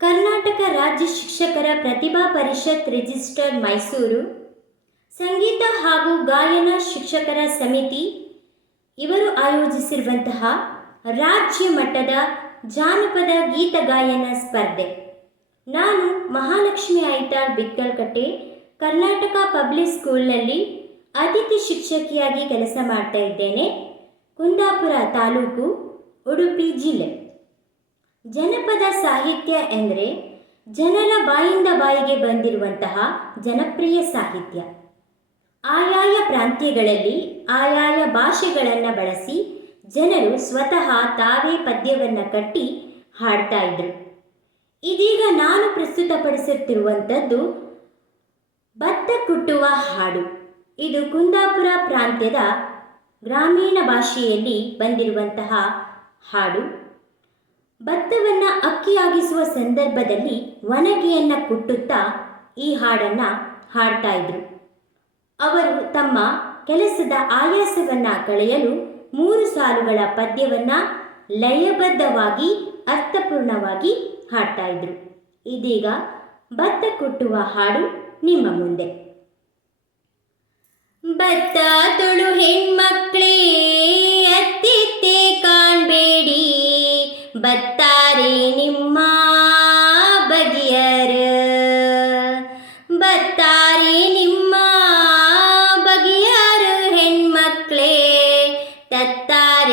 ಕರ್ನಾಟಕ ರಾಜ್ಯ ಶಿಕ್ಷಕರ ಪ್ರತಿಭಾ ಪರಿಷತ್ ರಿಜಿಸ್ಟರ್ ಮೈಸೂರು, ಸಂಗೀತ ಹಾಗೂ ಗಾಯನ ಶಿಕ್ಷಕರ ಸಮಿತಿ. ಇವರು ಆಯೋಜಿಸಿರುವಂತಹ ರಾಜ್ಯ ಮಟ್ಟದ ಜಾನಪದ ಗೀತ ಗಾಯನ ಸ್ಪರ್ಧೆ. ನಾನು ಮಹಾಲಕ್ಷ್ಮಿ ಐತಾಳ್ ಬಿಕ್ಕಲ್ಕಟ್ಟೆ ಕರ್ನಾಟಕ ಪಬ್ಲಿಕ್ ಸ್ಕೂಲ್ನಲ್ಲಿ ಅತಿಥಿ ಶಿಕ್ಷಕಿಯಾಗಿ ಕೆಲಸ ಮಾಡ್ತಾ ಇದ್ದೇನೆ. ಕುಂದಾಪುರ ತಾಲೂಕು, ಉಡುಪಿ ಜಿಲ್ಲೆ. ಜನಪದ ಸಾಹಿತ್ಯ ಎಂದರೆ ಜನರ ಬಾಯಿಂದ ಬಾಯಿಗೆ ಬಂದಿರುವಂತಹ ಜನಪ್ರಿಯ ಸಾಹಿತ್ಯ. ಆಯಾಯ ಪ್ರಾಂತ್ಯಗಳಲ್ಲಿ ಆಯಾಯ ಭಾಷೆಗಳನ್ನು ಬಳಸಿ ಜನರು ಸ್ವತಃ ತಾವೇ ಪದ್ಯವನ್ನು ಕಟ್ಟಿ ಹಾಡ್ತಾ ಇದ್ರು. ಇದೀಗ ನಾನು ಪ್ರಸ್ತುತಪಡಿಸುತ್ತಿರುವಂಥದ್ದು ಭತ್ತ ಕುಟ್ಟುವ ಹಾಡು. ಇದು ಕುಂದಾಪುರ ಪ್ರಾಂತ್ಯದ ಗ್ರಾಮೀಣ ಭಾಷೆಯಲ್ಲಿ ಬಂದಿರುವಂತಹ ಹಾಡು. ಭತ್ತವನ್ನು ಅಕ್ಕಿಯಾಗಿಸುವ ಸಂದರ್ಭದಲ್ಲಿ ಒಣಗೆಯನ್ನು ಕುಟ್ಟುತ್ತಾ ಈ ಹಾಡನ್ನು ಹಾಡ್ತಾ ಇದ್ರು. ಅವರು ತಮ್ಮ ಕೆಲಸದ ಆಯಾಸವನ್ನು ಕಳೆಯಲು ಮೂರು ಸಾಲುಗಳ ಪದ್ಯವನ್ನು ಲಯಬದ್ಧವಾಗಿ, ಅರ್ಥಪೂರ್ಣವಾಗಿ ಹಾಡ್ತಾ ಇದ್ರು. ಇದೀಗ ಭತ್ತ ಕುಟ್ಟುವ ಹಾಡು ನಿಮ್ಮ ಮುಂದೆ. ಭತ್ತ ತುಳು ಹೆಣ್ಮಕ್ಳೇ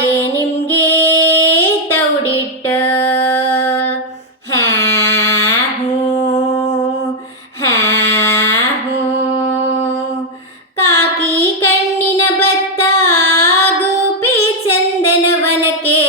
ತತ್ತಾರೆ ನಿಮ್ಗೆ ತೌಡಿಟ್ಟ. ಹ್ಯಾ ಹೂ ಹ್ಯಾ ಹೂ ಕಾಕಿ ಕಣ್ಣಿನ ಭತ್ತ ಗೋಪಿ ಚಂದನ ವನಕೆ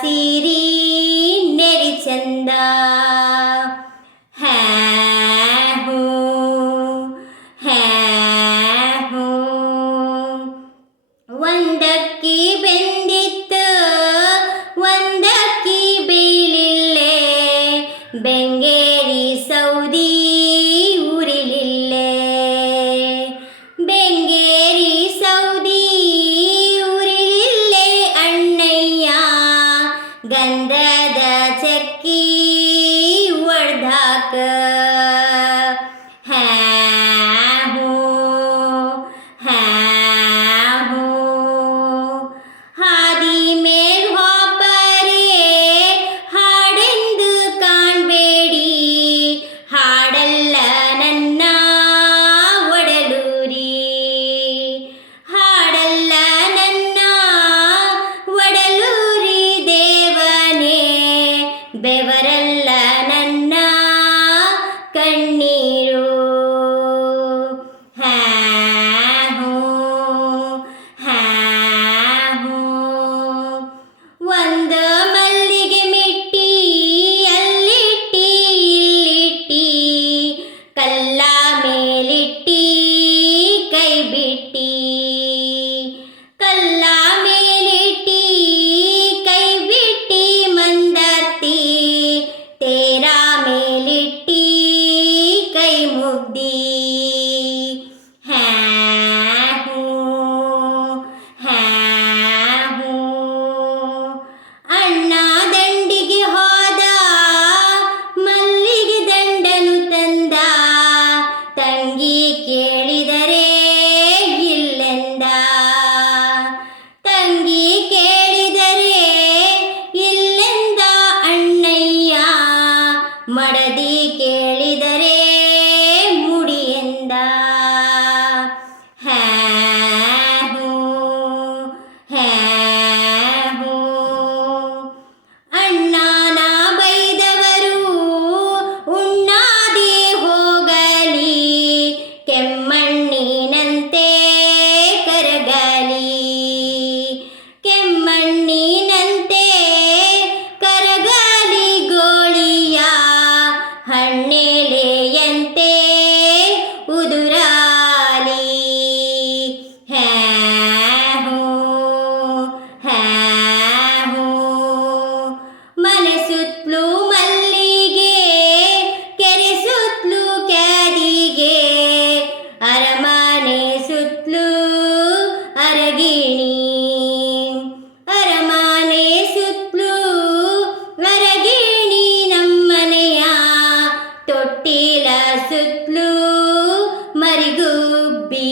ಸೀರಿ ನೆರಿ ಚಂದ. ಬೆಂಗೇರಿ गंधद चक्की वर्धाक ಬೆವರಲ್ಲ ಬುದ್ಧಿ ಸುತ್ತಲೂ ಮರಿಗುಬ್ಬಿ.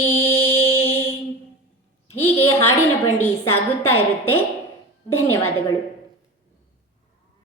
ಹೀಗೆ ಹಾಡಿನ ಬಂಡಿ ಸಾಗುತ್ತಾ ಇರುತ್ತೆ. ಧನ್ಯವಾದಗಳು.